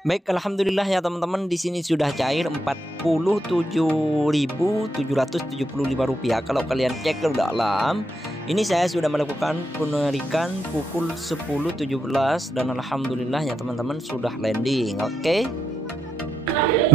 Baik, alhamdulillah ya teman-teman, di sini sudah cair Rp47.775. Kalau kalian cek ke dalam, ini saya sudah melakukan penarikan pukul 10.17 dan alhamdulillah ya teman-teman sudah landing. Oke.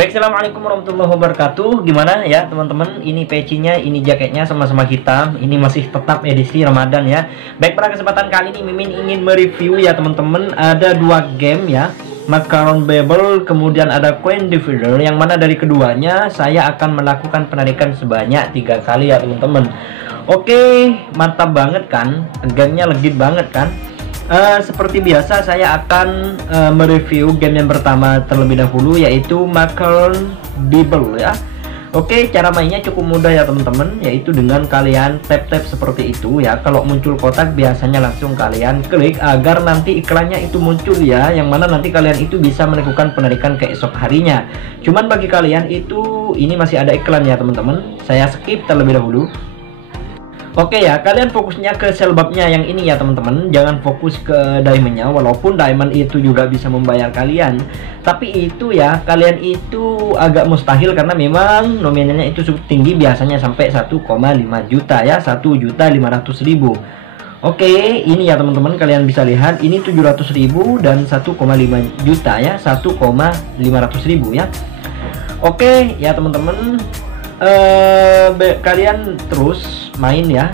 Baik, assalamualaikum warahmatullahi wabarakatuh. Gimana ya teman-teman? Ini pecinya, ini jaketnya sama-sama hitam. Ini masih tetap edisi Ramadan ya. Baik, pada kesempatan kali ini Mimin ingin mereview ya teman-teman. Ada dua game ya, Macaron Bubble, kemudian ada Coin Divider, yang mana dari keduanya saya akan melakukan penarikan sebanyak 3 kali ya teman-teman. Oke, mantap banget kan? Gamenya legit banget kan? Seperti biasa saya akan mereview game yang pertama terlebih dahulu, yaitu Macaron Bubble ya. Oke, cara mainnya cukup mudah ya teman-teman, yaitu dengan kalian tap-tap seperti itu ya. Kalau muncul kotak biasanya langsung kalian klik agar nanti iklannya itu muncul ya, yang mana nanti kalian itu bisa melakukan penarikan keesok harinya. Cuman bagi kalian itu ini masih ada iklan ya teman-teman, saya skip terlebih dahulu. Oke ya, kalian fokusnya ke selbabnya yang ini ya teman-teman, jangan fokus ke diamondnya. Walaupun diamond itu juga bisa membayar kalian, tapi itu ya kalian itu agak mustahil karena memang nominalnya itu cukup tinggi, biasanya sampai 1,5 juta ya, 1.500.000. Oke, ini ya teman-teman, kalian bisa lihat ini 700.000 dan 1,5 juta ya, 1.500.000 ya. Oke ya teman-teman, kalian terus main ya,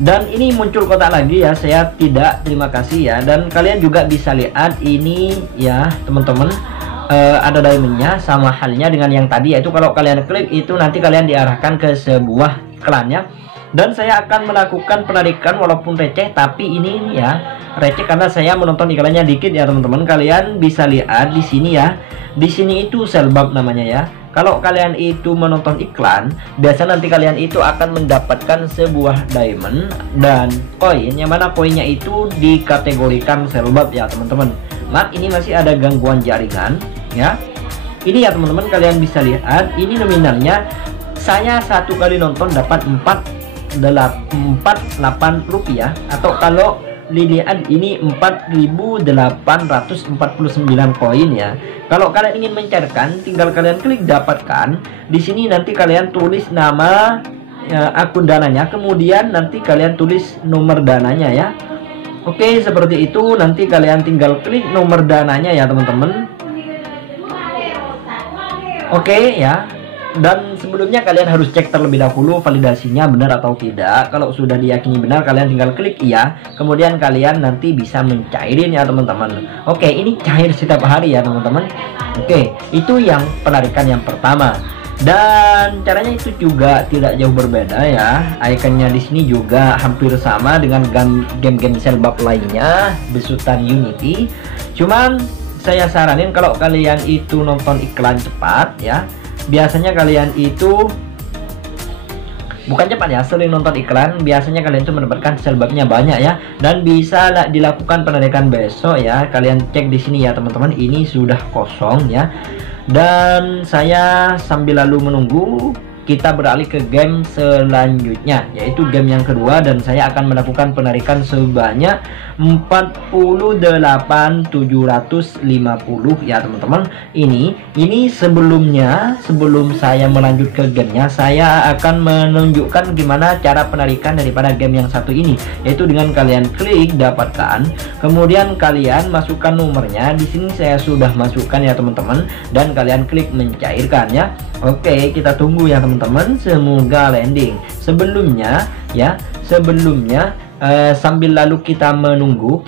dan ini muncul kotak lagi ya, saya tidak terima kasih ya. Dan kalian juga bisa lihat ini ya teman-teman, ada diamondnya sama halnya dengan yang tadi, yaitu kalau kalian klik itu nanti kalian diarahkan ke sebuah iklan ya. Dan saya akan melakukan penarikan walaupun receh, tapi ini ya receh karena saya menonton iklannya dikit ya teman-teman. Kalian bisa lihat di sini ya, di sini itu selbab namanya ya. Kalau kalian itu menonton iklan, biasa nanti kalian itu akan mendapatkan sebuah diamond dan koin, yang mana koinnya itu dikategorikan selbab ya teman-teman. Maaf, ini masih ada gangguan jaringan ya. Ini ya teman-teman, kalian bisa lihat ini nominalnya. Saya satu kali nonton dapat 48 rupiah, atau kalau dilihat ini 4.849 koin ya. Kalau kalian ingin mencairkan, tinggal kalian klik dapatkan. Di sini nanti kalian tulis nama akun dananya, kemudian nanti kalian tulis nomor dananya ya. Oke, seperti itu. Nanti kalian tinggal klik nomor dananya ya teman-teman. Oke ya. Dan sebelumnya kalian harus cek terlebih dahulu validasinya benar atau tidak. Kalau sudah diyakini benar, kalian tinggal klik iya, kemudian kalian nanti bisa mencairin ya teman-teman. Oke, ini cair setiap hari ya teman-teman. Oke, itu yang penarikan yang pertama. Dan caranya itu juga tidak jauh berbeda ya. Ikonnya di sini juga hampir sama dengan game-game selbab lainnya besutan Unity. Cuman saya saranin kalau kalian itu nonton iklan cepat ya, biasanya kalian itu bukan cepat ya, sering nonton iklan, biasanya kalian itu mendapatkan selbabnya banyak ya, dan bisa dilakukan penarikan besok ya. Kalian cek di sini ya teman-teman, ini sudah kosong ya. Dan saya sambil lalu menunggu, kita beralih ke game selanjutnya, yaitu game yang kedua, dan saya akan melakukan penarikan sebanyak 48.750 ya teman-teman. Ini sebelumnya, sebelum saya melanjut ke gamenya, saya akan menunjukkan gimana cara penarikan daripada game yang satu ini, yaitu dengan kalian klik dapatkan, kemudian kalian masukkan nomornya. Di sini saya sudah masukkan ya teman-teman, dan kalian klik mencairkan ya. Oke, kita tunggu ya teman-teman, semoga landing. Sebelumnya sambil lalu kita menunggu,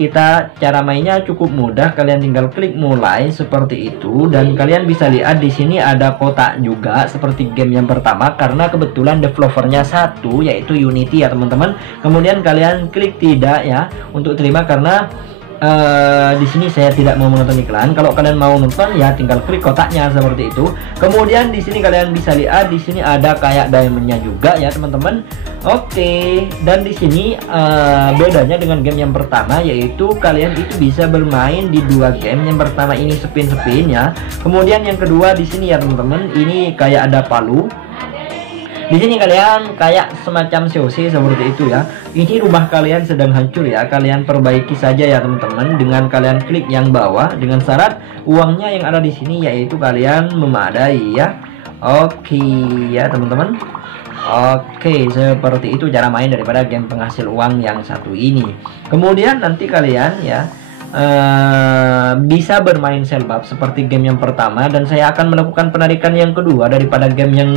cara mainnya cukup mudah. Kalian tinggal klik mulai seperti itu, dan kalian bisa lihat di sini ada kotak juga seperti game yang pertama, karena kebetulan developernya satu, yaitu Unity ya teman-teman. Kemudian kalian klik tidak ya untuk terima, karena di sini saya tidak mau menonton iklan. Kalau kalian mau nonton ya tinggal klik kotaknya seperti itu. Kemudian di sini kalian bisa lihat di sini ada kayak diamondnya juga ya teman-teman. Oke, dan di sini bedanya dengan game yang pertama, yaitu kalian itu bisa bermain di dua game. Yang pertama ini spin ya. Kemudian yang kedua di sini ya teman-teman, ini kayak ada palu. Di sini kalian kayak semacam COC seperti itu ya. Ini rumah kalian sedang hancur ya. Kalian perbaiki saja ya teman-teman dengan kalian klik yang bawah dengan syarat uangnya yang ada di sini yaitu kalian memadai ya. Oke ya teman-teman. Oke, seperti itu cara main daripada game penghasil uang yang satu ini. Kemudian nanti kalian ya bisa bermain selbab seperti game yang pertama, dan saya akan melakukan penarikan yang kedua daripada game yang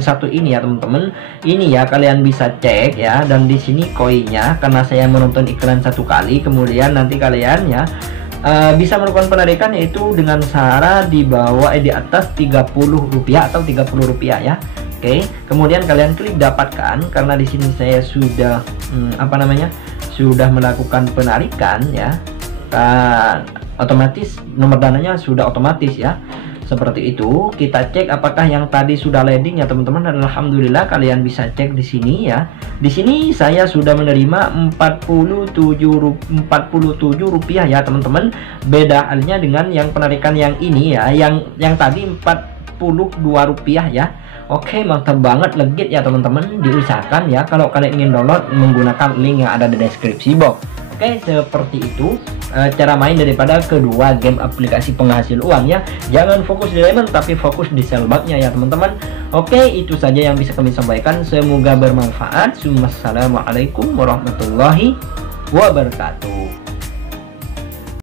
satu ini ya teman-teman. Ini ya kalian bisa cek ya, dan di sini koinnya karena saya menonton iklan satu kali, kemudian nanti kalian ya bisa melakukan penarikan yaitu dengan cara di bawah di atas Rp30 atau Rp30 ya. Oke, kemudian kalian klik dapatkan karena di sini saya sudah sudah melakukan penarikan ya. Otomatis nomor dananya sudah otomatis ya. Seperti itu, kita cek apakah yang tadi sudah landing ya teman-teman, dan alhamdulillah kalian bisa cek di sini ya. Di sini saya sudah menerima Rp47 ya teman-teman. Beda halnya dengan yang penarikan yang ini ya, yang tadi Rp42 ya. Oke, mantap banget, legit ya teman-teman. Diusahakan ya kalau kalian ingin download menggunakan link yang ada di deskripsi box. Oke, seperti itu cara main daripada kedua game aplikasi penghasil uang ya. Jangan fokus di lemon tapi fokus di selbabnya ya teman-teman. Oke, itu saja yang bisa kami sampaikan. Semoga bermanfaat. Wassalamualaikum warahmatullahi wabarakatuh.